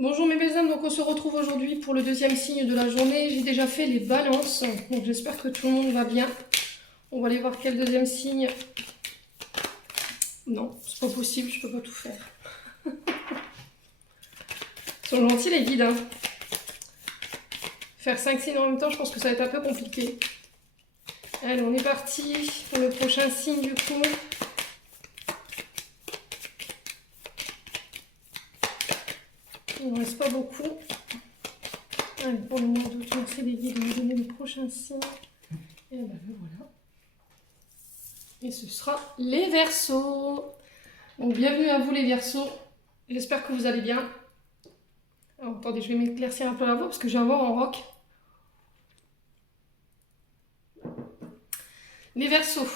Bonjour mes belles âmes, donc on se retrouve aujourd'hui pour le deuxième signe de la journée. J'ai déjà fait les balances, donc j'espère que tout le monde va bien. On va aller voir quel deuxième signe. Non, c'est pas possible, je peux pas tout faire. Ils sont gentils les guides, hein. Faire 5 signes en même temps, je pense que ça va être un peu compliqué. Allez, on est parti pour le prochain signe du coup. Il ne reste pas beaucoup. Allez, pour le moment d'août, merci les guides de me donner le prochain signe. Et ben voilà. Et ce sera les Verseaux. Donc bienvenue à vous les Verseaux. J'espère que vous allez bien. Alors attendez, je vais m'éclaircir un peu la voix parce que j'ai un voix en rock. Les Verseaux.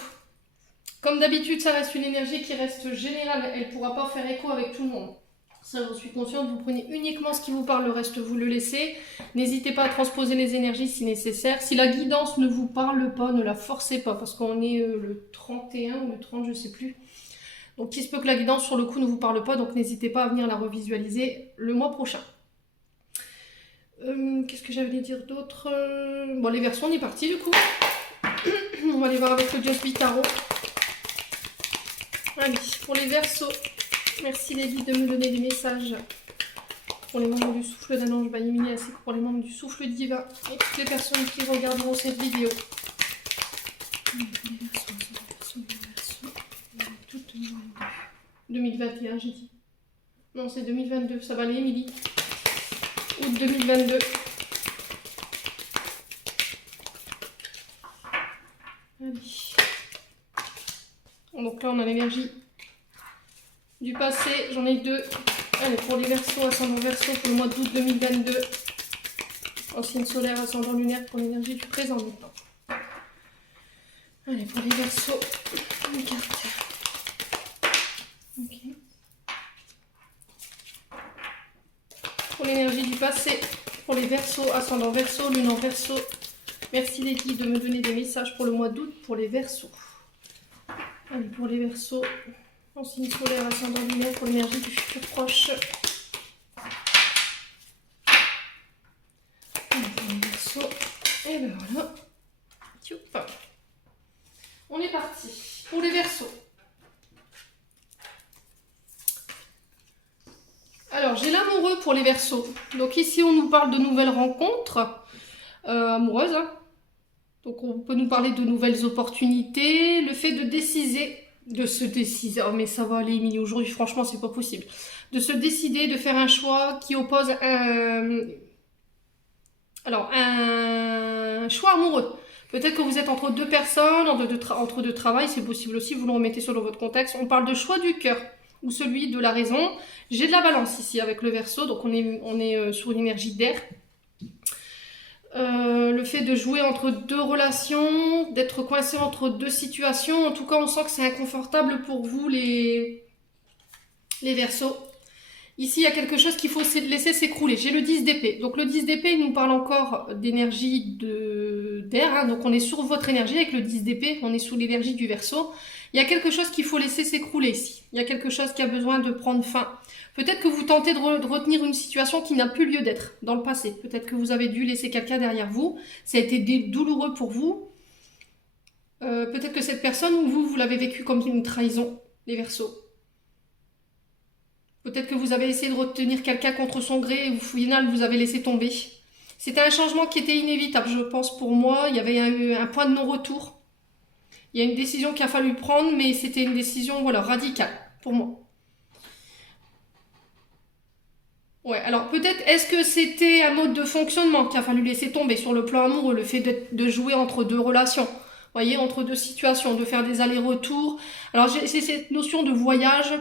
Comme d'habitude, ça reste une énergie qui reste générale. Elle ne pourra pas faire écho avec tout le monde. Ça, j'en suis consciente. Vous prenez uniquement ce qui vous parle, le reste, vous le laissez. N'hésitez pas à transposer les énergies si nécessaire. Si la guidance ne vous parle pas, ne la forcez pas, parce qu'on est le 31 ou le 30, je ne sais plus. Donc, il se peut que la guidance, sur le coup, ne vous parle pas, donc n'hésitez pas à venir la revisualiser le mois prochain. Qu'est-ce que j'avais à dire d'autre? Bon, les Verseaux, on est parti, du coup. On va aller voir avec le Just Be Tarot. Allez, pour les Verseaux. Merci les guides de me donner des messages pour les membres du souffle d'un ange Bayimini, ainsi que pour les membres du souffle divin et toutes les personnes qui regarderont cette vidéo. 2021, j'ai dit. Non, c'est 2022, ça va aller, Émilie. Août 2022. Allez. Donc là, on a l'énergie du passé, j'en ai deux. Allez, pour les Verseaux, ascendant Verseau pour le mois d'août 2022. En signe solaire, ascendant lunaire pour l'énergie du présent maintenant. Allez, pour les Verseaux, une carte. Ok. Pour l'énergie du passé, pour les Verseaux, ascendant Verseau, lune en Verseau. Merci les guides de me donner des messages pour le mois d'août pour les Verseaux. Allez, pour les Verseaux. En signe solaire, ascendant lunaire pour l'énergie du futur proche. Et ben voilà. On est parti. Pour les Verseaux. Alors, j'ai l'amoureux pour les Verseaux. Donc ici, on nous parle de nouvelles rencontres amoureuses. Hein. Donc on peut nous parler de nouvelles opportunités. Le fait de décider... De se décider, oh mais ça va aller Émilie, aujourd'hui franchement c'est pas possible, de se décider de faire un choix qui oppose un choix amoureux. Peut-être que vous êtes entre deux personnes, entre deux travails, c'est possible aussi, vous le remettez selon votre contexte. On parle de choix du cœur ou celui de la raison. J'ai de la balance ici avec le Verseau, donc on est sur l'énergie d'air. Le fait de jouer entre deux relations, d'être coincé entre deux situations, en tout cas on sent que c'est inconfortable pour vous les Verseaux. Ici il y a quelque chose qu'il faut laisser s'écrouler. J'ai le 10 d'épée, donc le 10 d'épée il nous parle encore d'énergie d'air, hein. Donc on est sur votre énergie avec le 10 d'épée, on est sous l'énergie du Verseau. Il y a quelque chose qu'il faut laisser s'écrouler ici, il y a quelque chose qui a besoin de prendre fin. Peut-être que vous tentez de retenir une situation qui n'a plus lieu d'être dans le passé. Peut-être que vous avez dû laisser quelqu'un derrière vous. Ça a été douloureux pour vous. Peut-être que cette personne ou vous l'avez vécu comme une trahison, les Verseaux. Peut-être que vous avez essayé de retenir quelqu'un contre son gré et au final vous avez laissé tomber. C'était un changement qui était inévitable, je pense, pour moi. Il y avait un point de non-retour. Il y a une décision qu'il a fallu prendre, mais c'était une décision voilà, radicale pour moi. Ouais, alors peut-être, est-ce que c'était un mode de fonctionnement qu'il a fallu laisser tomber sur le plan amoureux, le fait de jouer entre deux relations, vous voyez, entre deux situations, de faire des allers-retours. Alors c'est cette notion de voyage,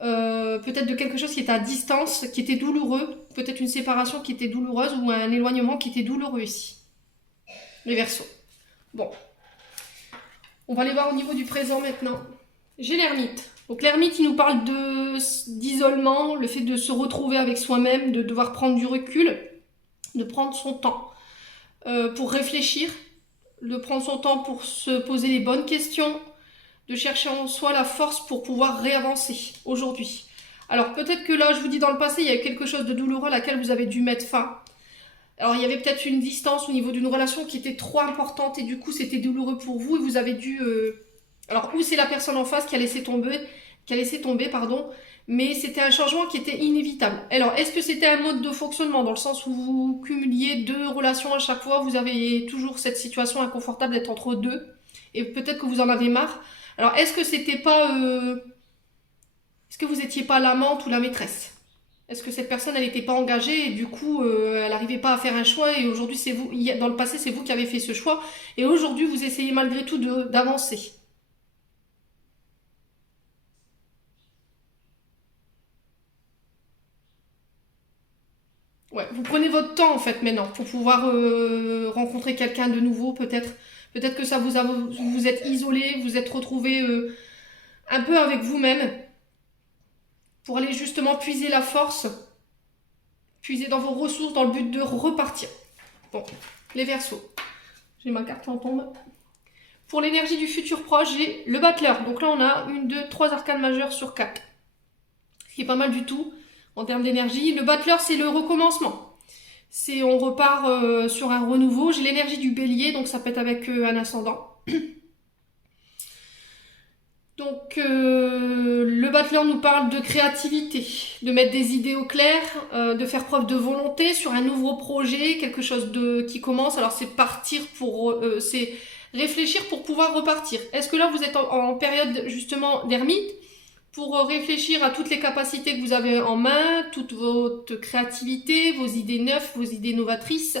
peut-être de quelque chose qui était à distance, qui était douloureux, peut-être une séparation qui était douloureuse ou un éloignement qui était douloureux ici. Les Verseaux. Bon. On va aller voir au niveau du présent maintenant. J'ai l'ermite. Donc l'ermite, il nous parle d'isolement, le fait de se retrouver avec soi-même, de devoir prendre du recul, de prendre son temps pour réfléchir, de prendre son temps pour se poser les bonnes questions, de chercher en soi la force pour pouvoir réavancer aujourd'hui. Alors peut-être que là, je vous dis dans le passé, il y a eu quelque chose de douloureux à laquelle vous avez dû mettre fin. Alors il y avait peut-être une distance au niveau d'une relation qui était trop importante et du coup c'était douloureux pour vous et vous avez dû... Alors ou c'est la personne en face qui a laissé tomber, pardon, mais c'était un changement qui était inévitable. Alors est-ce que c'était un mode de fonctionnement dans le sens où vous cumuliez deux relations à chaque fois, vous avez toujours cette situation inconfortable d'être entre deux et peut-être que vous en avez marre. Alors est-ce que c'était pas... est-ce que vous n'étiez pas l'amante ou la maîtresse? Est-ce que cette personne, elle n'était pas engagée et du coup, elle n'arrivait pas à faire un choix et aujourd'hui, c'est vous, dans le passé, c'est vous qui avez fait ce choix et aujourd'hui, vous essayez malgré tout d'avancer. Ouais, vous prenez votre temps en fait maintenant pour pouvoir rencontrer quelqu'un de nouveau, peut-être. Peut-être que ça vous êtes isolé, vous êtes retrouvé un peu avec vous-même pour aller justement puiser la force, puiser dans vos ressources dans le but de repartir. Bon, les Verseaux. J'ai ma carte en tombe. Pour l'énergie du futur proche, j'ai le battleur. Donc là, on a une, deux, trois arcanes majeures sur 4. Ce qui est pas mal du tout en termes d'énergie. Le battleur, c'est le recommencement. On repart sur un renouveau. J'ai l'énergie du bélier, donc ça peut être avec un ascendant. Donc le battleur nous parle de créativité, de mettre des idées au clair, de faire preuve de volonté sur un nouveau projet, quelque chose qui commence. Alors c'est partir pour... c'est réfléchir pour pouvoir repartir. Est-ce que là vous êtes en période justement d'ermite pour réfléchir à toutes les capacités que vous avez en main, toute votre créativité, vos idées neuves, vos idées novatrices,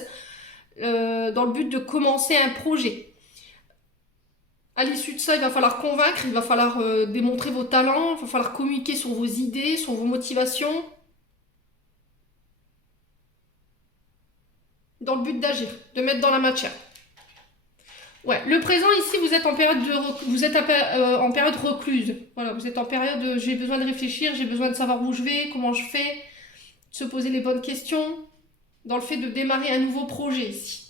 dans le but de commencer un projet. À l'issue de ça, il va falloir convaincre, il va falloir démontrer vos talents, il va falloir communiquer sur vos idées, sur vos motivations, dans le but d'agir, de mettre dans la matière. Ouais, le présent ici, vous êtes en période en période recluse. Voilà, vous êtes en période j'ai besoin de réfléchir, j'ai besoin de savoir où je vais, comment je fais, de se poser les bonnes questions, dans le fait de démarrer un nouveau projet ici.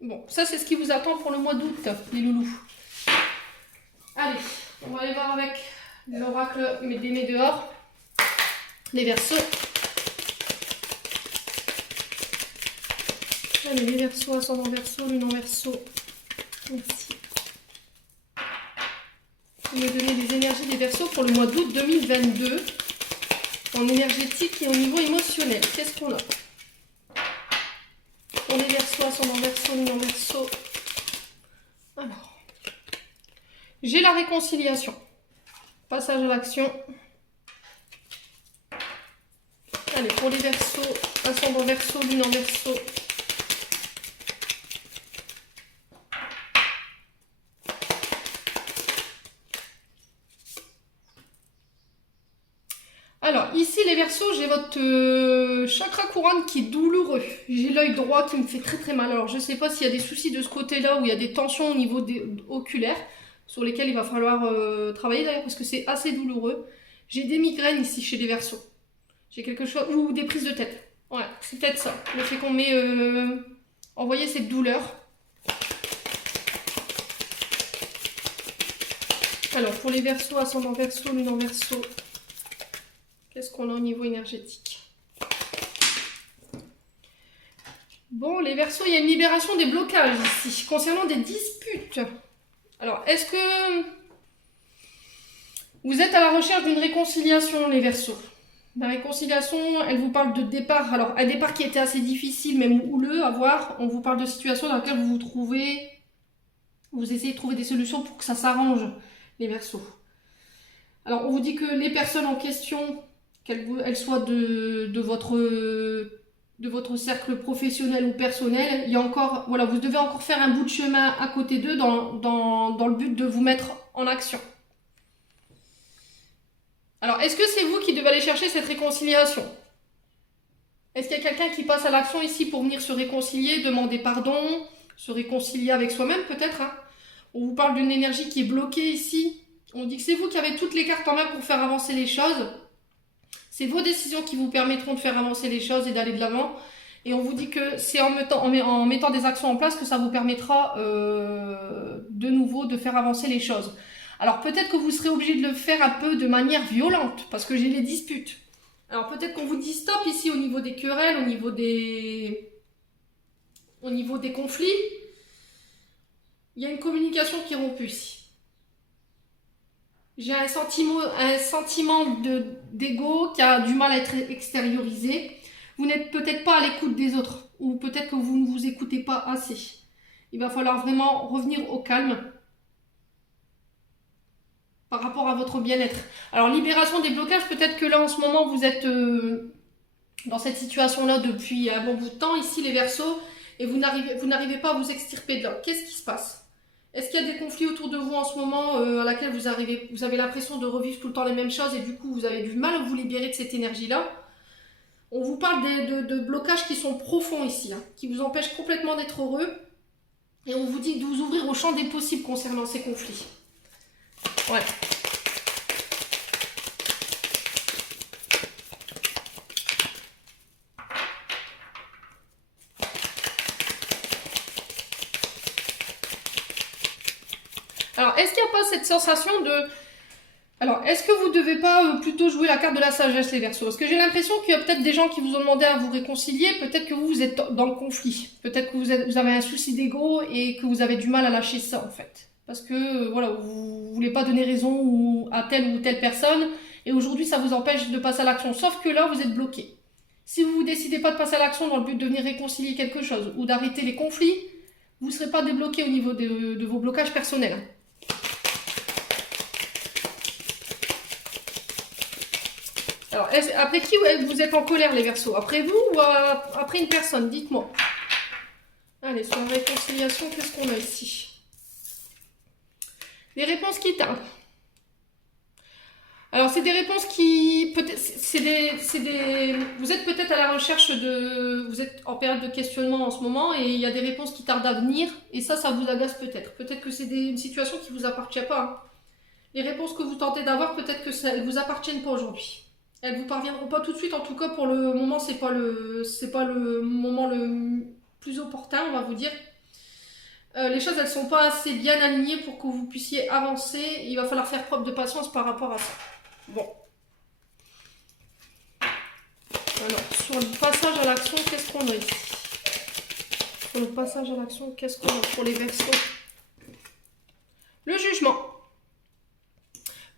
Bon, ça c'est ce qui vous attend pour le mois d'août, les loulous. Allez, on va aller voir avec l'oracle des dehors, les Verseaux. Allez, les Verseaux, ascendant Verseau, lune en Verseau. Merci. Vous me donnez des énergies des Verseaux pour le mois d'août 2022, en énergétique et au niveau émotionnel. Qu'est-ce qu'on a? Pour les Verseaux, ascendant Verseau, lune en Verseau. Alors, j'ai la réconciliation. Passage à l'action. Allez, pour les Verseaux, ascendant Verseau, lune en Verseau. Alors, ici, les Verseaux, j'ai votre chakra couronne qui est douloureux. J'ai l'œil droit qui me fait très très mal. Alors, je ne sais pas s'il y a des soucis de ce côté-là, où il y a des tensions au niveau oculaire, sur lesquelles il va falloir travailler d'ailleurs, parce que c'est assez douloureux. J'ai des migraines ici chez les Verseaux. J'ai quelque chose... Ou des prises de tête. Ouais, c'est peut-être ça. Le fait qu'on m'ait envoyé cette douleur. Alors, pour les Verseaux, ascendant Verseau, lune en Verseau... Qu'est-ce qu'on a au niveau énergétique? Bon, les Verseaux, il y a une libération des blocages ici, concernant des disputes. Alors, est-ce que vous êtes à la recherche d'une réconciliation, les Verseaux? La réconciliation, elle vous parle de départ. Alors, un départ qui était assez difficile, même houleux à voir. On vous parle de situations dans lesquelles vous vous trouvez. Vous essayez de trouver des solutions pour que ça s'arrange, les Verseaux. Alors, on vous dit que les personnes en question... qu'elle soit de votre cercle professionnel ou personnel, il y a encore, voilà, vous devez encore faire un bout de chemin à côté d'eux dans le but de vous mettre en action. Alors, est-ce que c'est vous qui devez aller chercher cette réconciliation? Est-ce qu'il y a quelqu'un qui passe à l'action ici pour venir se réconcilier, demander pardon, se réconcilier avec soi-même peut-être, hein? On vous parle d'une énergie qui est bloquée ici. On dit que c'est vous qui avez toutes les cartes en main pour faire avancer les choses. C'est vos décisions qui vous permettront de faire avancer les choses et d'aller de l'avant. Et on vous dit que c'est en mettant des actions en place que ça vous permettra de nouveau de faire avancer les choses. Alors peut-être que vous serez obligé de le faire un peu de manière violente, parce que j'ai les disputes. Alors peut-être qu'on vous dit stop ici au niveau des querelles, au niveau des conflits. Il y a une communication qui est rompue ici. J'ai un sentiment d'ego qui a du mal à être extériorisé. Vous n'êtes peut-être pas à l'écoute des autres, ou peut-être que vous ne vous écoutez pas assez. Il va falloir vraiment revenir au calme par rapport à votre bien-être. Alors, libération des blocages, peut-être que là, en ce moment, vous êtes dans cette situation-là depuis un bon bout de temps, ici, les Verseaux, et vous n'arrivez pas à vous extirper de là. Qu'est-ce qui se passe? Est-ce qu'il y a des conflits autour de vous en ce moment à laquelle vous avez l'impression de revivre tout le temps les mêmes choses et du coup, vous avez du mal à vous libérer de cette énergie-là? On vous parle de blocages qui sont profonds ici, hein, qui vous empêchent complètement d'être heureux. Et on vous dit de vous ouvrir au champ des possibles concernant ces conflits. Ouais. Alors, est-ce qu'il n'y a pas cette sensation de... Alors, est-ce que vous ne devez pas plutôt jouer la carte de la sagesse, les Verseaux? Parce que j'ai l'impression qu'il y a peut-être des gens qui vous ont demandé à vous réconcilier, peut-être que vous êtes dans le conflit, peut-être que vous avez un souci d'ego et que vous avez du mal à lâcher ça, en fait. Parce que, voilà, vous ne voulez pas donner raison à telle ou telle personne, et aujourd'hui, ça vous empêche de passer à l'action. Sauf que là, vous êtes bloqué. Si vous ne décidez pas de passer à l'action dans le but de venir réconcilier quelque chose, ou d'arrêter les conflits, vous ne serez pas débloqué au niveau de vos blocages personnels. Alors, après qui vous êtes en colère, les Verseaux? Après vous ou après une personne? Dites-moi. Allez, sur la réconciliation, qu'est-ce qu'on a ici? Des réponses qui tardent. Alors, c'est des réponses qui... Vous êtes peut-être à la recherche de... Vous êtes en période de questionnement en ce moment et il y a des réponses qui tardent à venir. Et ça vous agace peut-être. Peut-être que c'est une situation qui ne vous appartient pas. Hein. Les réponses que vous tentez d'avoir, peut-être que ça ne vous appartiennent pas aujourd'hui. Elles vous parviendront pas tout de suite, en tout cas pour le moment, c'est pas le moment le plus opportun, on va vous dire. Les choses, elles sont pas assez bien alignées pour que vous puissiez avancer. Il va falloir faire preuve de patience par rapport à ça. Bon. Alors, sur le passage à l'action, qu'est-ce qu'on a ici? Sur le passage à l'action, qu'est-ce qu'on a pour les Verseaux? Le jugement.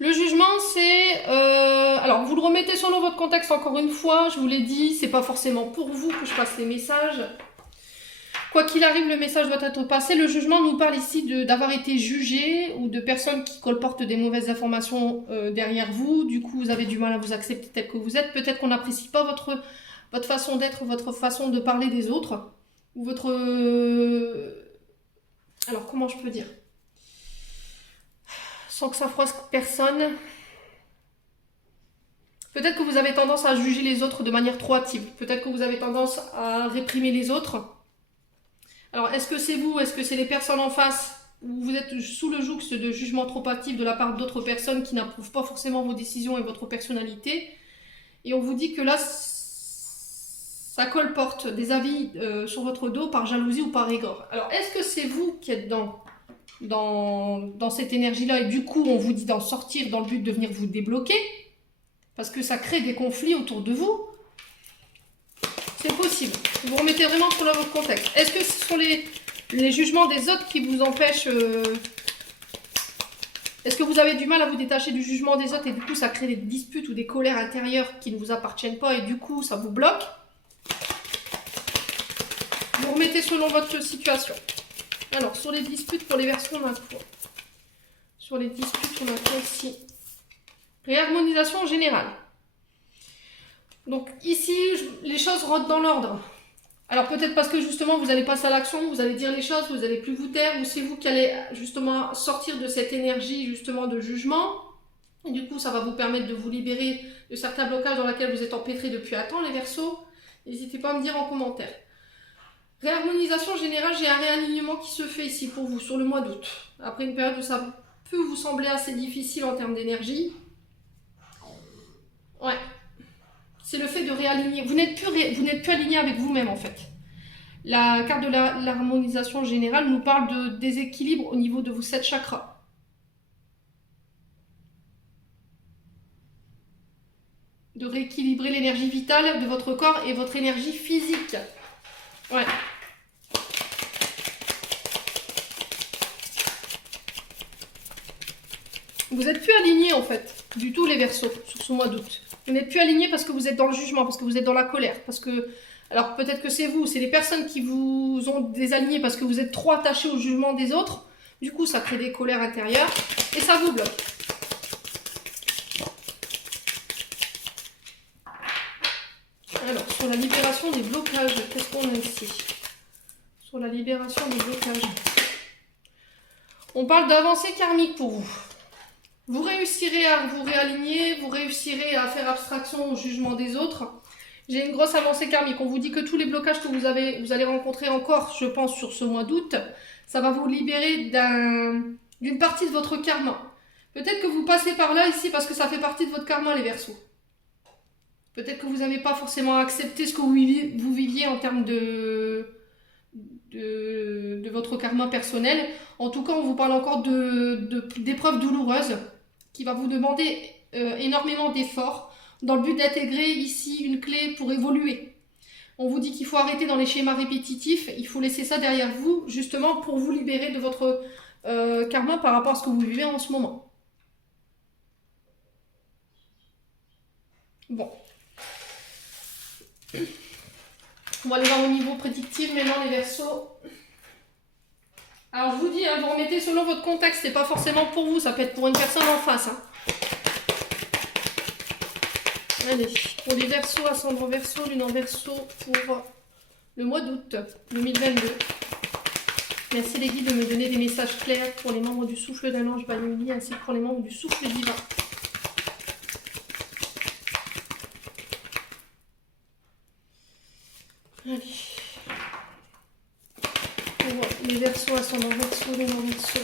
Le jugement, c'est... alors, vous le remettez selon votre contexte, encore une fois, je vous l'ai dit, c'est pas forcément pour vous que je passe les messages. Quoi qu'il arrive, le message doit être passé. Le jugement nous parle ici d'avoir été jugé ou de personnes qui colportent des mauvaises informations derrière vous. Du coup, vous avez du mal à vous accepter tel que vous êtes. Peut-être qu'on n'apprécie pas votre façon d'être, votre façon de parler des autres. Ou votre... alors, comment je peux dire? Sans que ça froisse personne. Peut-être que vous avez tendance à juger les autres de manière trop hâtive. Peut-être que vous avez tendance à réprimer les autres. Alors, est-ce que c'est vous? Est-ce que c'est les personnes en face? Ou vous êtes sous le joug de jugement trop hâtif de la part d'autres personnes qui n'approuvent pas forcément vos décisions et votre personnalité? Et on vous dit que là, ça colporte des avis sur votre dos par jalousie ou par égard. Alors, est-ce que c'est vous qui êtes dans cette énergie-là et du coup, on vous dit d'en sortir dans le but de venir vous débloquer? Parce que ça crée des conflits autour de vous. C'est possible. Vous remettez vraiment sur votre contexte. Est-ce que ce sont les jugements des autres qui vous empêchent... Est-ce que vous avez du mal à vous détacher du jugement des autres et du coup ça crée des disputes ou des colères intérieures qui ne vous appartiennent pas et du coup ça vous bloque? Vous remettez selon votre situation. Alors, sur les disputes pour les Verseaux, on a quoi? Sur les disputes, on a quoi ici? Réharmonisation générale. Donc ici, les choses rentrent dans l'ordre. Alors peut-être parce que justement vous allez passer à l'action, vous allez dire les choses, vous n'allez plus vous taire, ou c'est vous qui allez justement sortir de cette énergie justement de jugement. Et du coup ça va vous permettre de vous libérer de certains blocages dans lesquels vous êtes empêtrés depuis un temps, les Verseaux. N'hésitez pas à me dire en commentaire. Réharmonisation générale, j'ai un réalignement qui se fait ici pour vous sur le mois d'août. Après une période où ça peut vous sembler assez difficile en termes d'énergie. Ouais. C'est le fait de réaligner. Vous n'êtes plus aligné avec vous-même en fait. La carte de l'harmonisation générale nous parle de déséquilibre au niveau de vos 7 chakras. de rééquilibrer l'énergie vitale de votre corps et votre énergie physique. Ouais. Vous n'êtes plus alignés en fait, du tout les Verseaux, sur ce mois d'août. Vous n'êtes plus alignés parce que vous êtes dans le jugement, parce que vous êtes dans la colère, parce que... Alors peut-être que c'est vous, c'est les personnes qui vous ont désaligné parce que vous êtes trop attachés au jugement des autres. Du coup, ça crée des colères intérieures et ça vous bloque. Alors, sur la libération des blocages, qu'est-ce qu'on a ici? Sur la libération des blocages. On parle d'avancée karmique pour vous. Vous réussirez à vous réaligner, vous réussirez à faire abstraction au jugement des autres. J'ai une grosse avancée karmique. On vous dit que tous les blocages que vous allez rencontrer encore, je pense, sur ce mois d'août, ça va vous libérer d'une partie de votre karma. Peut-être que vous passez par là ici parce que ça fait partie de votre karma, les Verseaux. Peut-être que vous n'avez pas forcément accepté ce que vous viviez en termes de votre karma personnel. En tout cas, on vous parle encore d'épreuves douloureuses qui va vous demander énormément d'efforts dans le but d'intégrer ici une clé pour évoluer. On vous dit qu'il faut arrêter dans les schémas répétitifs, il faut laisser ça derrière vous, justement pour vous libérer de votre karma par rapport à ce que vous vivez en ce moment. Bon. On va aller voir au niveau prédictif maintenant les Verseaux. Alors je vous dis, hein, vous remettez selon votre contexte, c'est pas forcément pour vous, ça peut être pour une personne en face. Hein. Allez, pour les Verseaux, ascendant Verseau, lune en Verseau pour le mois d'août 2022. Merci les guides de me donner des messages clairs pour les membres du souffle d'un ange Bayuni ainsi que pour les membres du souffle divin. Allez. Pour les Verseaux, ascendant Verseau, lune en Verseau.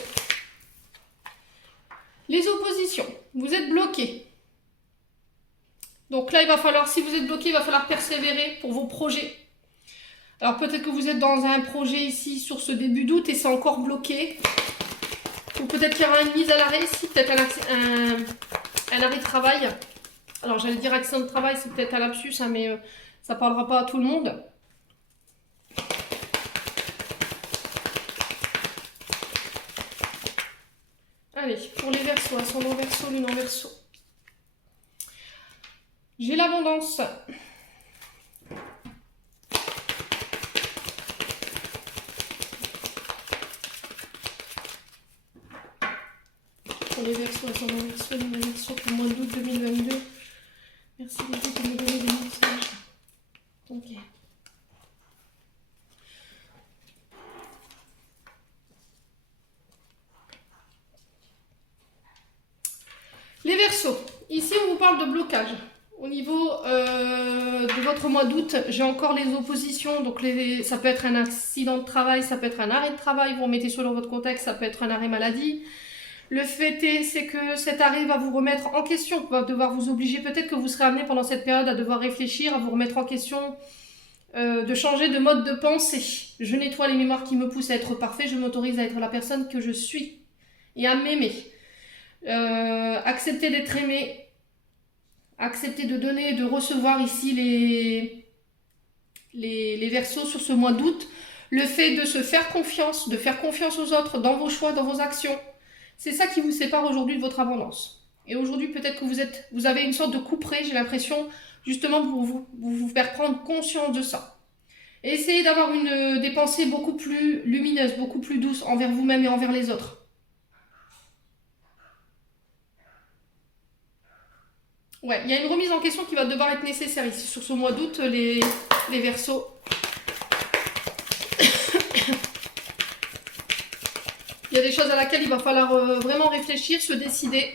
Les oppositions, vous êtes bloqués. Donc là, il va falloir, si vous êtes bloqué, il va falloir persévérer pour vos projets. Alors peut-être que vous êtes dans un projet ici sur ce début d'août et c'est encore bloqué. Ou peut-être qu'il y aura une mise à l'arrêt ici, peut-être un arrêt de travail. Alors j'allais dire accident de travail, c'est peut-être un lapsus, hein, mais ça ne parlera pas à tout le monde. Allez, pour les Verseaux, ascendant Verseau, lune en Verseau. J'ai l'abondance. Pour les Verseaux, ascendant Verseau, lune en Verseau pour le mois d'août 2022. Merci beaucoup de me donner des messages. Ok. Les Verseaux, ici on vous parle de blocage. Au niveau de votre mois d'août, j'ai encore les oppositions. Donc ça peut être un accident de travail, ça peut être un arrêt de travail. Vous remettez selon votre contexte, ça peut être un arrêt maladie. Le fait c'est que cet arrêt va vous remettre en question, va devoir vous obliger. Peut-être que vous serez amené pendant cette période à devoir réfléchir, à vous remettre en question, de changer de mode de pensée. Je nettoie les mémoires qui me poussent à être parfait, je m'autorise à être la personne que je suis et à m'aimer. Accepter d'être aimé. Accepter de donner et de recevoir ici les Verseaux sur ce mois d'août. Le fait de se faire confiance, de faire confiance aux autres dans vos choix, dans vos actions. C'est ça qui vous sépare aujourd'hui de votre abondance. Et aujourd'hui, peut-être que vous avez une sorte de couperet, j'ai l'impression, justement pour vous faire prendre conscience de ça. Et essayez d'avoir des pensées beaucoup plus lumineuses, beaucoup plus douces envers vous-même et envers les autres. Ouais, il y a une remise en question qui va devoir être nécessaire ici sur ce mois d'août, les Verseaux. Il y a des choses à laquelle il va falloir vraiment réfléchir, se décider.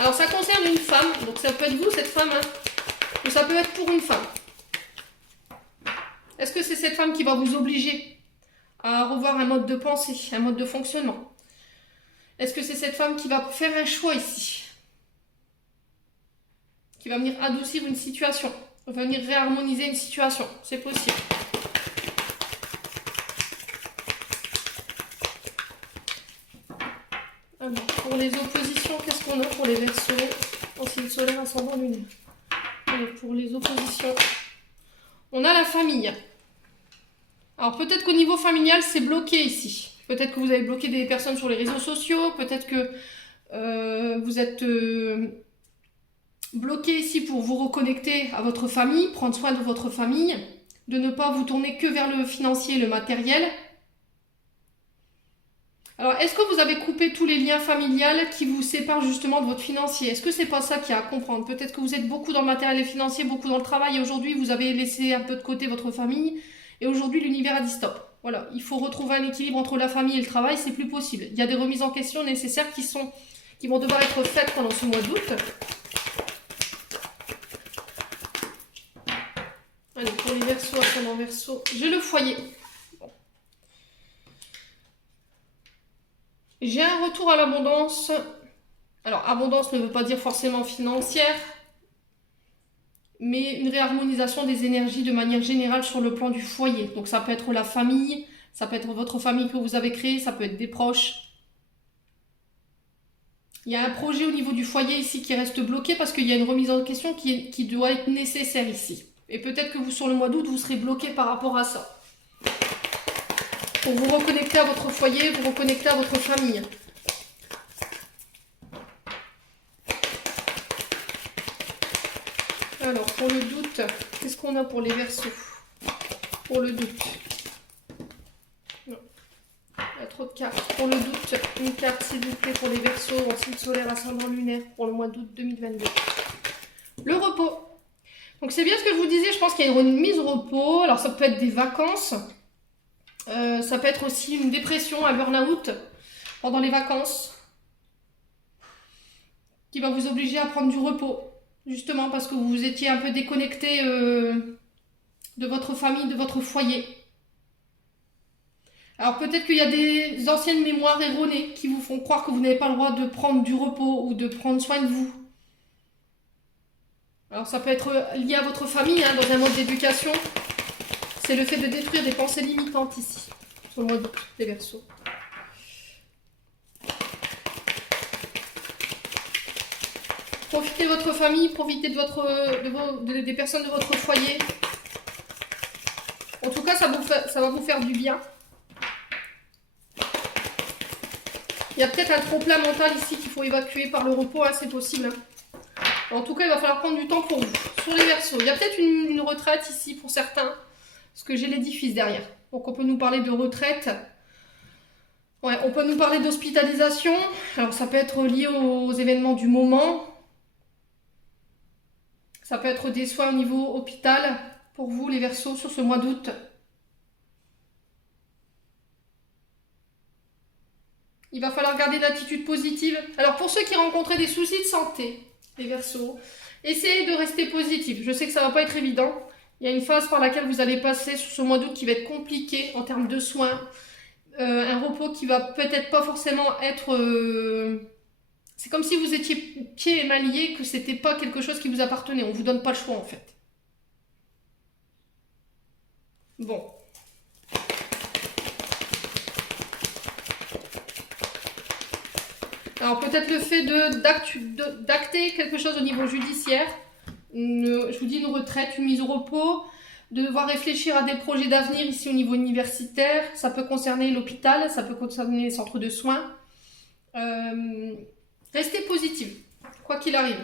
Alors ça concerne une femme, donc ça peut être vous cette femme, hein, ou ça peut être pour une femme. Est-ce que c'est cette femme qui va vous obliger à revoir un mode de pensée, un mode de fonctionnement? Est-ce que c'est cette femme qui va faire un choix ici? Qui va venir adoucir une situation, venir réharmoniser une situation, c'est possible. Alors, pour les oppositions, qu'est-ce qu'on a pour les Verseaux en signe solaire ascendant lunaire. Alors, pour les oppositions, on a la famille. Alors, peut-être qu'au niveau familial, c'est bloqué ici. Peut-être que vous avez bloqué des personnes sur les réseaux sociaux. Peut-être que vous êtes bloqué ici pour vous reconnecter à votre famille, prendre soin de votre famille, de ne pas vous tourner que vers le financier et le matériel. Alors, est-ce que vous avez coupé tous les liens familiales qui vous séparent justement de votre financier? Est-ce que c'est pas ça qu'il y a à comprendre? Peut-être que vous êtes beaucoup dans le matériel et financier, beaucoup dans le travail, et aujourd'hui, vous avez laissé un peu de côté votre famille, et aujourd'hui, l'univers a dit stop. Voilà, il faut retrouver un équilibre entre la famille et le travail, c'est plus possible. Il y a des remises en question nécessaires qui vont devoir être faites pendant ce mois d'août. Allez, pour les Verseaux, ascendant Verseau, j'ai le foyer. J'ai un retour à l'abondance. Alors, abondance ne veut pas dire forcément financière, mais une réharmonisation des énergies de manière générale sur le plan du foyer. Donc, ça peut être la famille, ça peut être votre famille que vous avez créée, ça peut être des proches. Il y a un projet au niveau du foyer ici qui reste bloqué parce qu'il y a une remise en question qui doit être nécessaire ici. Et peut-être que vous, sur le mois d'août, vous serez bloqué par rapport à ça. Pour vous reconnecter à votre foyer, vous reconnecter à votre famille. Alors, pour le doute, qu'est-ce qu'on a pour les Verseaux? Pour le doute. Non. Il y a trop de cartes. Pour le doute, une carte, s'il vous plaît, pour les Verseaux, en signe solaire, ascendant lunaire, pour le mois d'août 2022. Le repos. Donc, c'est bien ce que je vous disais, je pense qu'il y a une remise au repos. Alors, ça peut être des vacances. Ça peut être aussi une dépression, un burn-out pendant les vacances qui va vous obliger à prendre du repos, justement parce que vous vous étiez un peu déconnecté de votre famille, de votre foyer. Alors peut-être qu'il y a des anciennes mémoires erronées qui vous font croire que vous n'avez pas le droit de prendre du repos ou de prendre soin de vous. Alors ça peut être lié à votre famille, hein, dans un mode d'éducation. C'est le fait de détruire des pensées limitantes ici, sur le mode des Verseaux. Profitez de votre famille, profitez des personnes de votre foyer. En tout cas, ça va vous faire du bien. Il y a peut-être un trop-plein mental ici qu'il faut évacuer par le repos, hein, c'est possible. Hein. En tout cas, il va falloir prendre du temps pour vous. Sur les Verseaux, il y a peut-être une retraite ici pour certains, parce que j'ai l'édifice derrière. Donc on peut nous parler de retraite. Ouais, on peut nous parler d'hospitalisation. Alors ça peut être lié aux événements du moment. Ça peut être des soins au niveau hôpital pour vous, les Verseaux, sur ce mois d'août. Il va falloir garder une attitude positive. Alors pour ceux qui rencontraient des soucis de santé, les Verseaux, essayez de rester positif. Je sais que ça ne va pas être évident. Il y a une phase par laquelle vous allez passer sur ce mois d'août qui va être compliquée en termes de soins. Un repos qui va peut-être pas forcément être... C'est comme si vous étiez pieds et mains liés, que c'était pas quelque chose qui vous appartenait. On vous donne pas le choix en fait. Bon. Alors peut-être le fait d'acter quelque chose au niveau judiciaire. Je vous dis une retraite, une mise au repos. De devoir réfléchir à des projets d'avenir ici au niveau universitaire. Ça peut concerner l'hôpital, ça peut concerner les centres de soins. Restez positif, quoi qu'il arrive.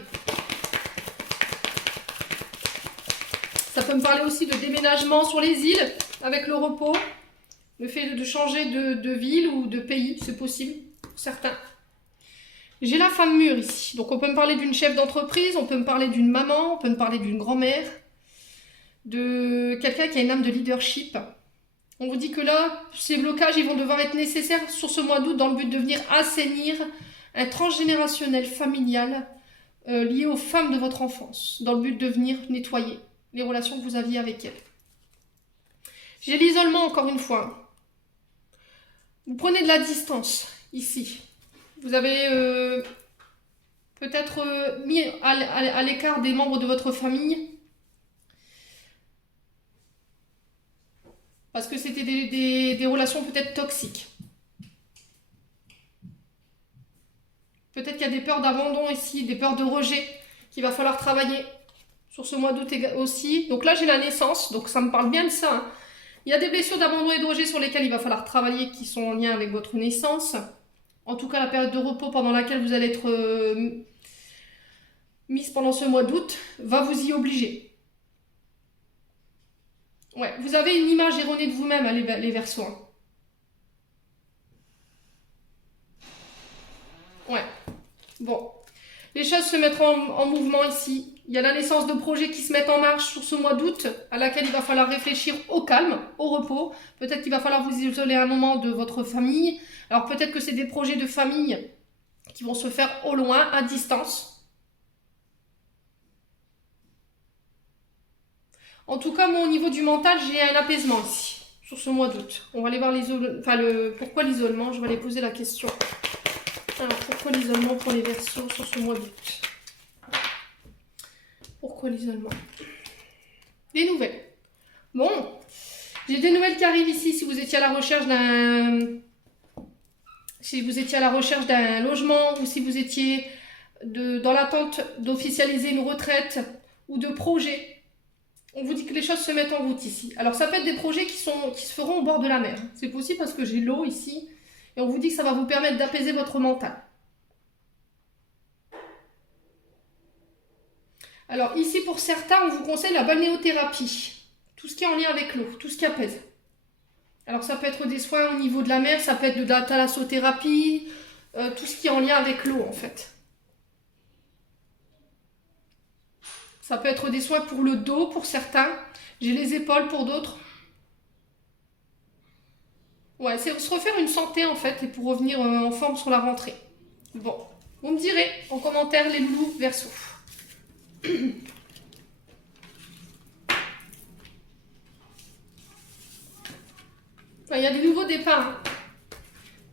Ça peut me parler aussi de déménagement sur les îles, avec le repos. Le fait de changer de ville ou de pays, c'est possible, pour certains. J'ai la femme mûre ici. Donc on peut me parler d'une chef d'entreprise, on peut me parler d'une maman, on peut me parler d'une grand-mère, de quelqu'un qui a une âme de leadership. On vous dit que là, ces blocages, ils vont devoir être nécessaires sur ce mois d'août dans le but de venir assainir un transgénérationnel familial lié aux femmes de votre enfance, dans le but de venir nettoyer les relations que vous aviez avec elles. J'ai l'isolement encore une fois. Vous prenez de la distance ici. Vous avez peut-être mis à l'écart des membres de votre famille parce que c'était des relations peut-être toxiques. Peut-être qu'il y a des peurs d'abandon ici, des peurs de rejet qu'il va falloir travailler sur ce mois d'août aussi. Donc là, j'ai la naissance, donc ça me parle bien de ça. Hein. Il y a des blessures d'abandon et de rejet sur lesquelles il va falloir travailler qui sont en lien avec votre naissance. En tout cas, la période de repos pendant laquelle vous allez être mise pendant ce mois d'août va vous y obliger. Ouais, vous avez une image erronée de vous-même, hein, les Verseaux. Hein. Ouais, bon. Les choses se mettront en mouvement ici. Il y a la naissance de projets qui se mettent en marche sur ce mois d'août, à laquelle il va falloir réfléchir au calme, au repos. Peut-être qu'il va falloir vous isoler un moment de votre famille. Alors peut-être que c'est des projets de famille qui vont se faire au loin, à distance. En tout cas, moi, au niveau du mental, j'ai un apaisement ici, sur ce mois d'août. On va aller voir pourquoi l'isolement, je vais aller poser la question. Alors, pourquoi l'isolement pour les Verseaux sur ce mois d'août? Pourquoi l'isolement? Des nouvelles. Bon, j'ai des nouvelles qui arrivent ici si vous étiez à la recherche d'un... Si vous étiez à la recherche d'un logement ou si vous étiez dans l'attente d'officialiser une retraite ou de projets. On vous dit que les choses se mettent en route ici. Alors, ça peut être des projets qui se feront au bord de la mer. C'est possible parce que j'ai l'eau ici. Et on vous dit que ça va vous permettre d'apaiser votre mental. Alors ici, pour certains, on vous conseille la balnéothérapie. Tout ce qui est en lien avec l'eau, tout ce qui apaise. Alors ça peut être des soins au niveau de la mer, ça peut être de la thalassothérapie, tout ce qui est en lien avec l'eau en fait. Ça peut être des soins pour le dos pour certains. J'ai les épaules pour d'autres. Ouais, c'est se refaire une santé en fait et pour revenir en forme sur la rentrée. Bon, vous me direz en commentaire les loulous Verseaux. Il y a des nouveaux départs.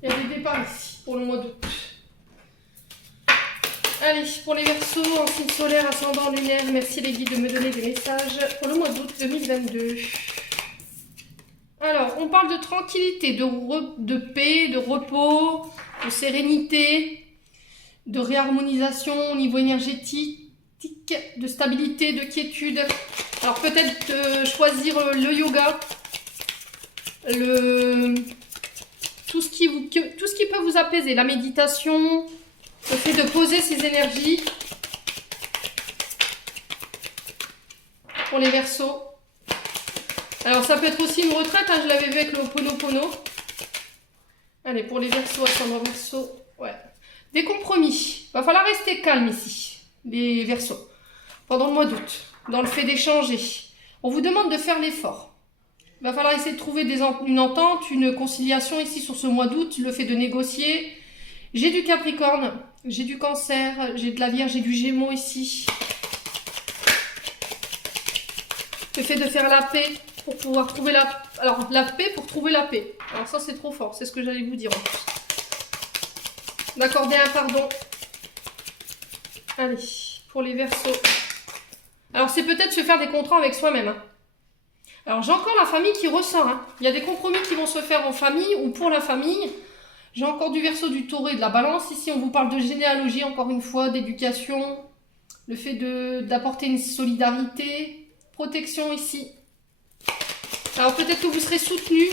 Il y a des départs ici pour le mois d'août. Allez, pour les Verseaux, en signe solaire, ascendant, lunaire, merci les guides de me donner des messages pour le mois d'août 2022. Alors, on parle de tranquillité, de paix, de repos, de sérénité, de réharmonisation au niveau énergétique, de stabilité, de quiétude. Alors, peut-être choisir le yoga, tout ce qui peut vous apaiser, la méditation, le fait de poser ses énergies pour les Verseaux. Alors ça peut être aussi une retraite, hein, je l'avais vu avec le Ho'oponopono. Allez, pour les Verseaux, ascendant Verseau, ouais. Des compromis. Va falloir rester calme ici, les Verseaux, pendant le mois d'août, dans le fait d'échanger. On vous demande de faire l'effort. Il va falloir essayer de trouver une entente, une conciliation ici sur ce mois d'août, le fait de négocier. J'ai du Capricorne, j'ai du Cancer, j'ai de la Vierge, j'ai du Gémeaux ici. Le fait de faire la paix pour pouvoir trouver la paix pour trouver la paix. Alors ça c'est trop fort, c'est ce que j'allais vous dire en plus. D'accorder un pardon. Allez, pour les Verseaux. Alors c'est peut-être se faire des contrats avec soi-même. Hein. Alors j'ai encore la famille qui ressort. Hein. Il y a des compromis qui vont se faire en famille ou pour la famille. J'ai encore du Verseau, du Taureau et de la Balance. Ici on vous parle de généalogie encore une fois, d'éducation. Le fait d'apporter une solidarité, protection ici. Alors peut-être que vous serez soutenu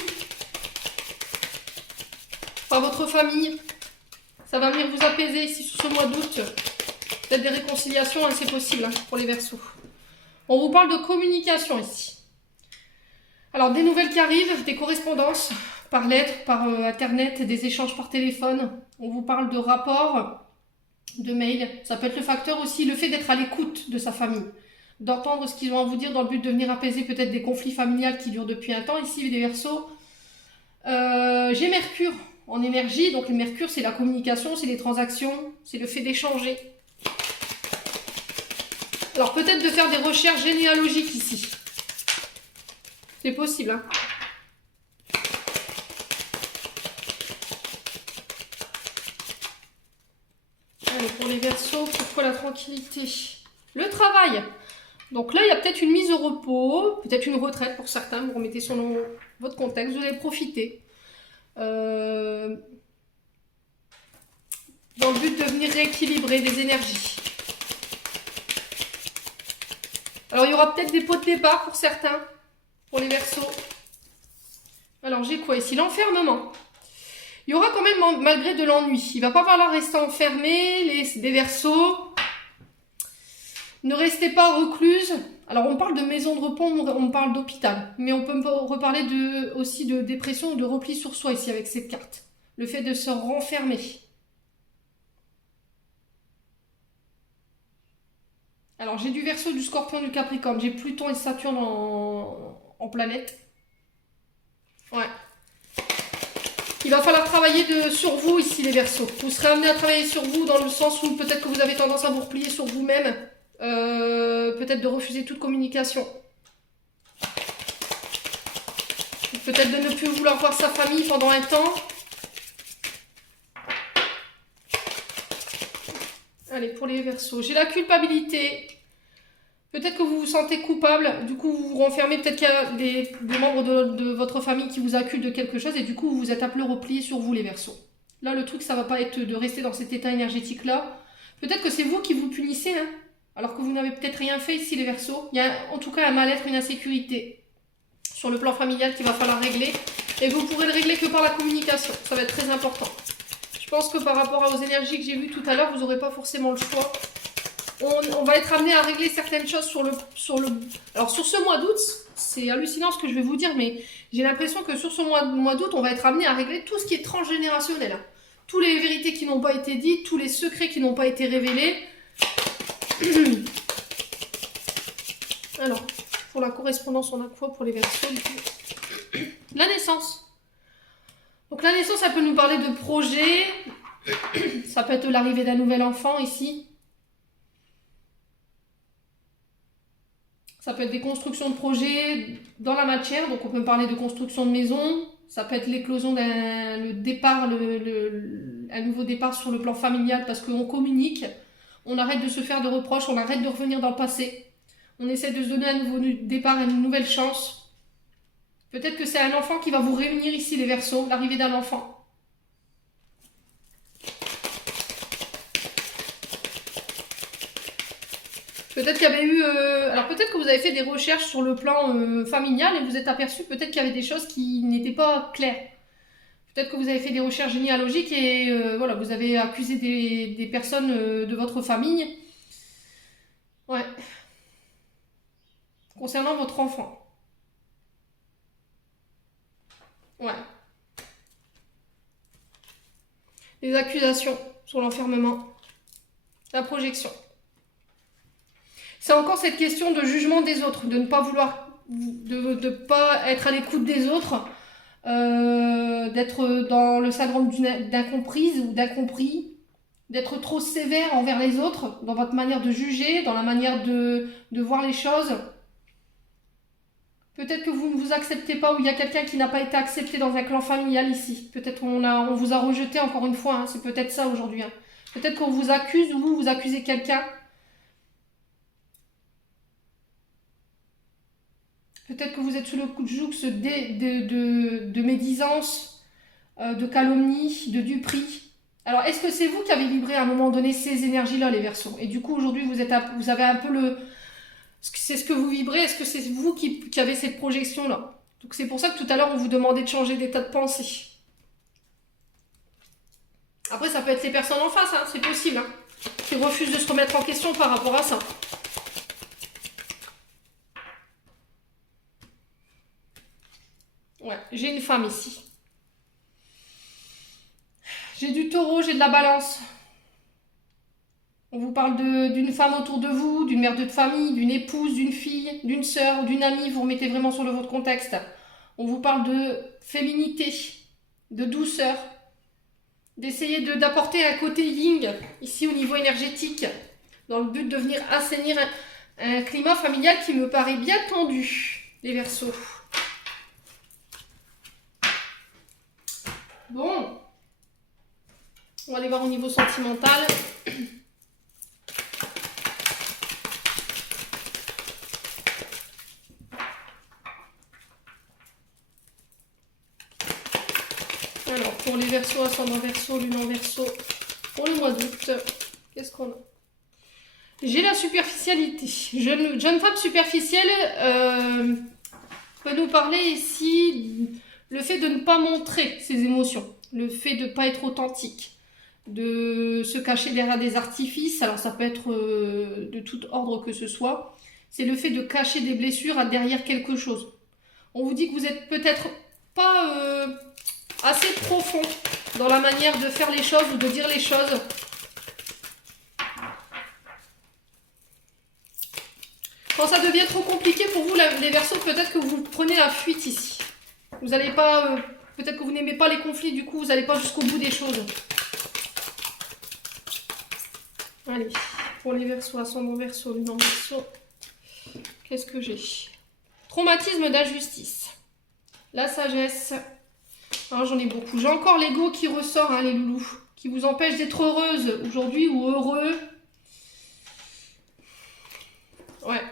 par votre famille. Ça va venir vous apaiser ici sur ce mois d'août. Peut-être des réconciliations, hein, c'est possible hein, pour les Verseaux. On vous parle de communication ici. Alors des nouvelles qui arrivent, des correspondances par lettre, par internet, des échanges par téléphone. On vous parle de rapports, de mails. Ça peut être le facteur aussi, le fait d'être à l'écoute de sa famille. D'entendre ce qu'ils ont à vous dire dans le but de venir apaiser peut-être des conflits familiaux qui durent depuis un temps. Ici, les Verseaux, j'ai Mercure en énergie. Donc, le Mercure, c'est la communication, c'est les transactions, c'est le fait d'échanger. Alors, peut-être de faire des recherches généalogiques ici. C'est possible, hein. Allez, pour les Verseaux, pourquoi la tranquillité? Le travail. Donc là, il y a peut-être une mise au repos, peut-être une retraite pour certains. Vous remettez selon votre contexte, vous allez profiter. Dans le but de venir rééquilibrer des énergies. Alors, il y aura peut-être des pots de départ pour certains, pour les Verseaux. Alors, j'ai quoi ici? L'enfermement. Il y aura quand même malgré de l'ennui. Il va pas falloir rester enfermé, des Verseaux. Ne restez pas recluse. Alors, on parle de maison de repos, on parle d'hôpital. Mais on peut reparler aussi de dépression ou de repli sur soi ici avec cette carte. Le fait de se renfermer. Alors, j'ai du Verseau, du Scorpion, du Capricorne. J'ai Pluton et Saturne en planète. Ouais. Il va falloir travailler sur vous ici, les Verseaux. Vous serez amenés à travailler sur vous dans le sens où peut-être que vous avez tendance à vous replier sur vous-même. Peut-être de refuser toute communication. Peut-être de ne plus vouloir voir sa famille pendant un temps. Allez, pour les Verseaux. J'ai la culpabilité. Peut-être que vous vous sentez coupable. Du coup, vous vous renfermez. Peut-être qu'il y a des membres de votre famille qui vous acculent de quelque chose. Et du coup, vous vous êtes appelé replié sur vous, les Verseaux. Là, le truc, ça va pas être de rester dans cet état énergétique-là. Peut-être que c'est vous qui vous punissez, hein, alors que vous n'avez peut-être rien fait ici, les Verseaux. Il y a en tout cas un mal-être, une insécurité sur le plan familial qu'il va falloir régler. Et vous pourrez le régler que par la communication. Ça va être très important. Je pense que par rapport aux énergies que j'ai vues tout à l'heure, vous n'aurez pas forcément le choix. On va être amené à régler certaines choses Alors sur ce mois d'août, c'est hallucinant ce que je vais vous dire, mais j'ai l'impression que sur ce mois d'août, on va être amené à régler tout ce qui est transgénérationnel. Toutes les vérités qui n'ont pas été dites, tous les secrets qui n'ont pas été révélés. Alors, pour la correspondance, on a quoi pour les Verseaux? La naissance. Donc la naissance, ça peut nous parler de projet. Ça peut être l'arrivée d'un nouvel enfant ici. Ça peut être des constructions de projets dans la matière. Donc on peut parler de construction de maison. Ça peut être l'éclosion un nouveau départ sur le plan familial parce qu'on communique. On arrête de se faire de reproches. On arrête de revenir dans le passé. On essaie de se donner un nouveau départ, une nouvelle chance. Peut-être que c'est un enfant qui va vous réunir ici, les Verseaux. L'arrivée d'un enfant. Peut-être qu'il y avait eu... alors peut-être que vous avez fait des recherches sur le plan familial et vous êtes aperçu peut-être qu'il y avait des choses qui n'étaient pas claires. Peut-être que vous avez fait des recherches généalogiques et voilà, vous avez accusé des personnes de votre famille. Ouais. Concernant votre enfant. Ouais. Les accusations sur l'enfermement. La projection. C'est encore cette question de jugement des autres, de ne pas vouloir, de pas être à l'écoute des autres, d'être dans le syndrome d'incomprise ou d'incompris, d'être trop sévère envers les autres, dans votre manière de juger, dans la manière de voir les choses. Peut-être que vous ne vous acceptez pas ou il y a quelqu'un qui n'a pas été accepté dans un clan familial ici. Peut-être on vous a rejeté encore une fois, hein, c'est peut-être ça aujourd'hui. Hein. Peut-être qu'on vous accuse ou vous accusez quelqu'un. Peut-être que vous êtes sous le coup de joug de médisance, de calomnie, de duperie. Alors, est-ce que c'est vous qui avez vibré à un moment donné ces énergies-là, les Verseaux? Et du coup, aujourd'hui, vous avez un peu le... C'est ce que vous vibrez? Est-ce que c'est vous qui avez cette projection-là? Donc, c'est pour ça que tout à l'heure, on vous demandait de changer d'état de pensée. Après, ça peut être les personnes en face, hein, c'est possible, hein, qui refusent de se remettre en question par rapport à ça. Ouais, j'ai une femme ici. J'ai du Taureau, j'ai de la Balance. On vous parle d'une femme autour de vous, d'une mère de famille, d'une épouse, d'une fille, d'une sœur, d'une amie. Vous remettez vraiment sur votre contexte. On vous parle de féminité, de douceur, d'essayer d'apporter un côté yin, ici au niveau énergétique, dans le but de venir assainir un climat familial qui me paraît bien tendu, les Verseaux. Bon, on va aller voir au niveau sentimental. Alors, pour les Verseaux, ascendant Verseau, lune en Verseau, pour le mois d'août, qu'est-ce qu'on a? J'ai la superficialité. Jeune femme superficielle peut nous parler ici le fait de ne pas montrer ses émotions, le fait de ne pas être authentique, de se cacher derrière des artifices. Alors ça peut être de tout ordre que ce soit. C'est le fait de cacher des blessures derrière quelque chose. On vous dit que vous n'êtes peut-être pas assez profond dans la manière de faire les choses ou de dire les choses. Quand ça devient trop compliqué pour vous, les Verseaux, peut-être que vous prenez la fuite ici. Vous n'allez pas... peut-être que vous n'aimez pas les conflits, du coup, vous n'allez pas jusqu'au bout des choses. Allez, pour les Verseaux, ascendant Verseau, lunan Verseau, qu'est-ce que j'ai? Traumatisme d'injustice. La sagesse. Alors, j'en ai beaucoup. J'ai encore l'ego qui ressort, hein, les loulous, qui vous empêche d'être heureuse aujourd'hui ou heureux. Ouais.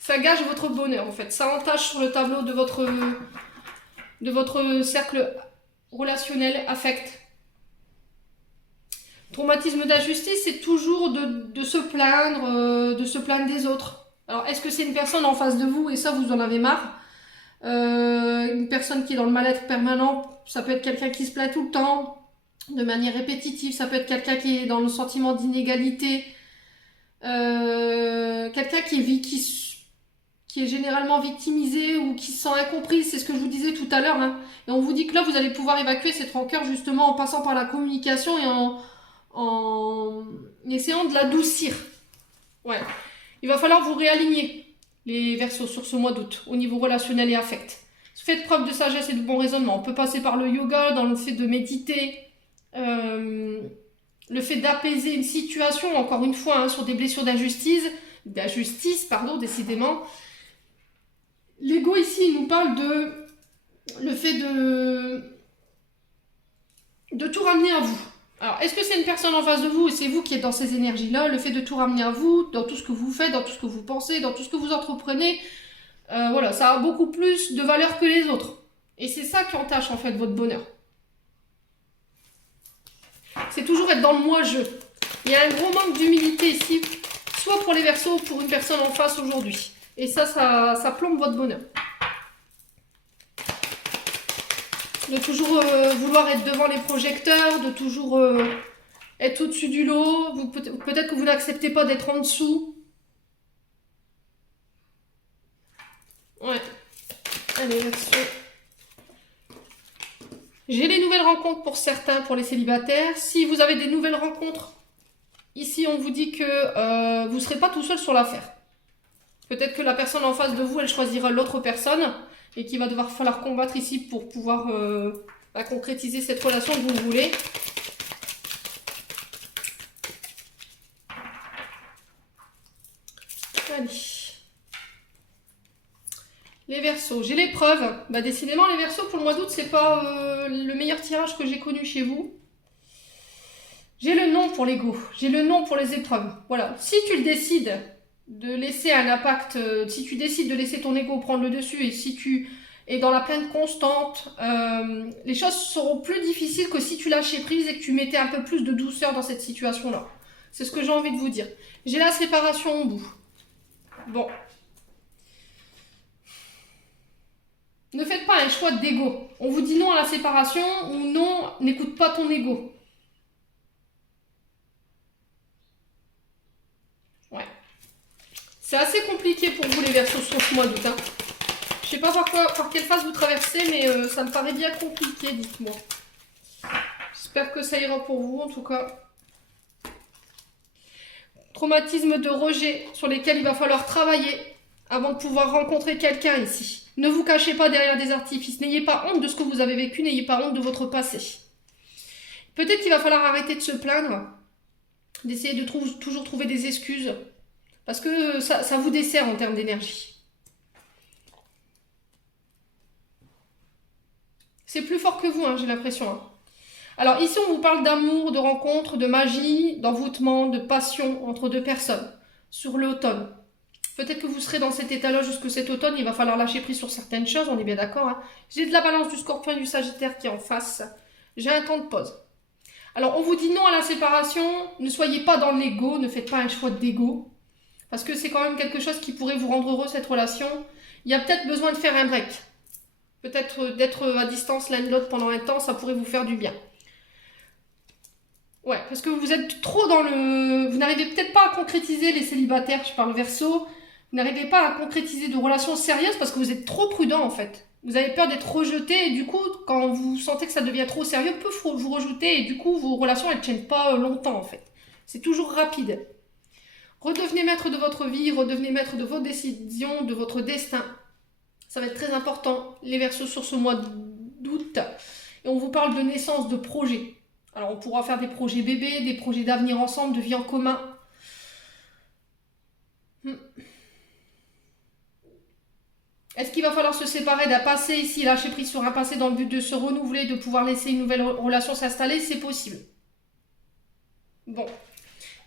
Ça gâche votre bonheur, en fait. Ça entache sur le tableau de votre cercle relationnel, affect. Traumatisme d'injustice, c'est toujours de se plaindre des autres. Alors, est-ce que c'est une personne en face de vous, et ça, vous en avez marre? Une personne qui est dans le mal-être permanent, ça peut être quelqu'un qui se plaint tout le temps, de manière répétitive, ça peut être quelqu'un qui est dans le sentiment d'inégalité, quelqu'un qui est généralement victimisé ou qui se sent incompris, c'est ce que je vous disais tout à l'heure, hein. Et on vous dit que là, vous allez pouvoir évacuer cette rancœur justement en passant par la communication et en essayant de l'adoucir. Ouais. Il va falloir vous réaligner, les Verseaux, sur ce mois d'août, au niveau relationnel et affect. Faites preuve de sagesse et de bon raisonnement. On peut passer par le yoga, dans le fait de méditer, le fait d'apaiser une situation, encore une fois, hein, sur des blessures d'injustice, décidément. L'ego ici, il nous parle de le fait de tout ramener à vous. Alors, est-ce que c'est une personne en face de vous et c'est vous qui êtes dans ces énergies-là, le fait de tout ramener à vous, dans tout ce que vous faites, dans tout ce que vous pensez, dans tout ce que vous entreprenez, voilà, ça a beaucoup plus de valeur que les autres. Et c'est ça qui entache en fait votre bonheur. C'est toujours être dans le moi-je. Il y a un gros manque d'humilité ici, soit pour les Verseaux ou pour une personne en face aujourd'hui. Et ça plombe votre bonheur. De toujours vouloir être devant les projecteurs, de toujours être au-dessus du lot. Peut-être que vous n'acceptez pas d'être en dessous. Ouais. Allez, Verseau. J'ai les nouvelles rencontres pour certains, pour les célibataires. Si vous avez des nouvelles rencontres, ici on vous dit que vous ne serez pas tout seul sur l'affaire. Peut-être que la personne en face de vous, elle choisira l'autre personne et qu'il va devoir falloir combattre ici pour pouvoir concrétiser cette relation que vous voulez. Allez. Les Verseaux, j'ai les preuves. Bah, décidément, les Verseaux, pour le mois d'août, c'est pas le meilleur tirage que j'ai connu chez vous. J'ai le non pour l'ego, j'ai le non pour les épreuves. Voilà, si tu le décides de laisser un impact, si tu décides de laisser ton ego prendre le dessus et si tu es dans la plainte constante, les choses seront plus difficiles que si tu lâchais prise et que tu mettais un peu plus de douceur dans cette situation-là. C'est ce que j'ai envie de vous dire. J'ai la séparation au bout. Bon. Ne faites pas un choix d'ego. On vous dit non à la séparation ou non, n'écoute pas ton ego. Ouais. C'est assez compliqué pour vous les Verseaux sur ce mois d'août. Hein. Je sais pas par quelle phase vous traversez, mais ça me paraît bien compliqué, dites-moi. J'espère que ça ira pour vous, en tout cas. Traumatisme de rejet sur lesquels il va falloir travailler avant de pouvoir rencontrer quelqu'un ici. Ne vous cachez pas derrière des artifices. N'ayez pas honte de ce que vous avez vécu. N'ayez pas honte de votre passé. Peut-être qu'il va falloir arrêter de se plaindre, d'essayer de toujours trouver des excuses, parce que ça vous dessert en termes d'énergie. C'est plus fort que vous, hein, j'ai l'impression. Hein. Alors ici, on vous parle d'amour, de rencontre, de magie, d'envoûtement, de passion entre deux personnes, sur l'automne. Peut-être que vous serez dans cet état-là jusque cet automne, il va falloir lâcher prise sur certaines choses, on est bien d'accord. Hein. J'ai de la Balance, du Scorpion et du Sagittaire qui est en face. J'ai un temps de pause. Alors, on vous dit non à la séparation, ne soyez pas dans l'ego, ne faites pas un choix d'ego. Parce que c'est quand même quelque chose qui pourrait vous rendre heureux, cette relation. Il y a peut-être besoin de faire un break. Peut-être d'être à distance l'un de l'autre pendant un temps, ça pourrait vous faire du bien. Ouais, parce que vous êtes trop dans le... Vous n'arrivez peut-être pas à concrétiser les célibataires, je parle Verseau. Vous n'arrivez pas à concrétiser de relations sérieuses parce que vous êtes trop prudent en fait. Vous avez peur d'être rejeté et du coup, quand vous sentez que ça devient trop sérieux, peut vous rejeter et du coup, vos relations elles ne tiennent pas longtemps en fait. C'est toujours rapide. Redevenez maître de votre vie, redevenez maître de vos décisions, de votre destin. Ça va être très important, les Verseaux, sur ce mois d'août. Et on vous parle de naissance, de projets. Alors on pourra faire des projets bébés, des projets d'avenir ensemble, de vie en commun. Est-ce qu'il va falloir se séparer d'un passé ici, lâcher prise sur un passé dans le but de se renouveler, de pouvoir laisser une nouvelle relation s'installer? C'est possible. Bon,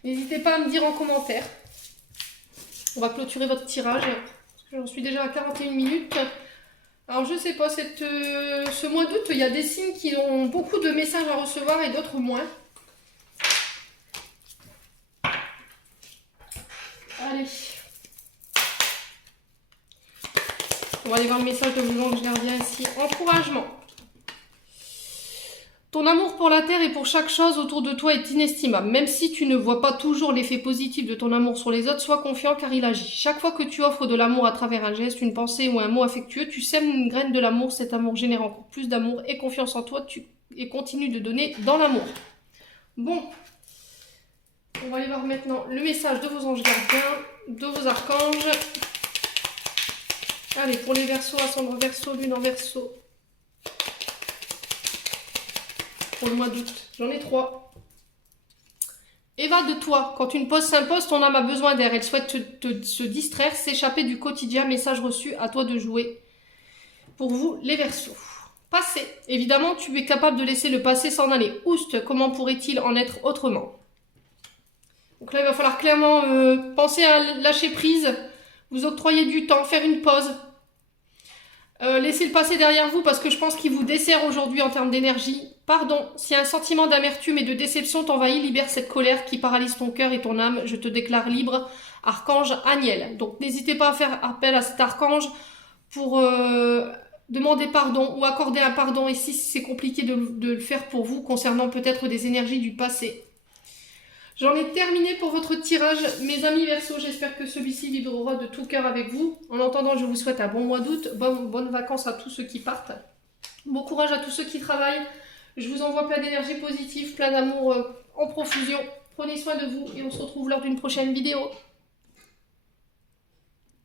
n'hésitez pas à me dire en commentaire. On va clôturer votre tirage. J'en suis déjà à 41 minutes. Alors je sais pas, ce mois d'août, il y a des signes qui ont beaucoup de messages à recevoir et d'autres moins. Allez. On va aller voir le message de vos anges gardiens ici. Encouragement. Ton amour pour la terre et pour chaque chose autour de toi est inestimable. Même si tu ne vois pas toujours l'effet positif de ton amour sur les autres, sois confiant car il agit. Chaque fois que tu offres de l'amour à travers un geste, une pensée ou un mot affectueux, tu sèmes une graine de l'amour. Cet amour génère encore plus d'amour et confiance en toi et continue de donner dans l'amour. Bon, on va aller voir maintenant le message de vos anges gardiens, de vos archanges. Allez, pour les Verseaux, ascendant Verseau, lune en Verseau. Pour le mois d'août, j'en ai 3. Évade-toi. Quand une pause s'impose, ton âme a besoin d'air. Elle souhaite se distraire, s'échapper du quotidien. Message reçu, à toi de jouer. Pour vous, les Verseaux. Passé. Évidemment, tu es capable de laisser le passé s'en aller. Oust, comment pourrait-il en être autrement? Donc là, il va falloir clairement penser à lâcher prise, vous octroyer du temps, faire une pause. Laissez le passé derrière vous parce que je pense qu'il vous dessert aujourd'hui en termes d'énergie. Pardon, si un sentiment d'amertume et de déception t'envahit, libère cette colère qui paralyse ton cœur et ton âme. Je te déclare libre, archange Aniel. Donc n'hésitez pas à faire appel à cet archange pour demander pardon ou accorder un pardon ici si c'est compliqué de le faire pour vous concernant peut-être des énergies du passé. J'en ai terminé pour votre tirage, mes amis Verseaux. J'espère que celui-ci vibrera de tout cœur avec vous. En attendant, je vous souhaite un bon mois d'août, bonnes vacances à tous ceux qui partent. Bon courage à tous ceux qui travaillent. Je vous envoie plein d'énergie positive, plein d'amour en profusion. Prenez soin de vous et on se retrouve lors d'une prochaine vidéo.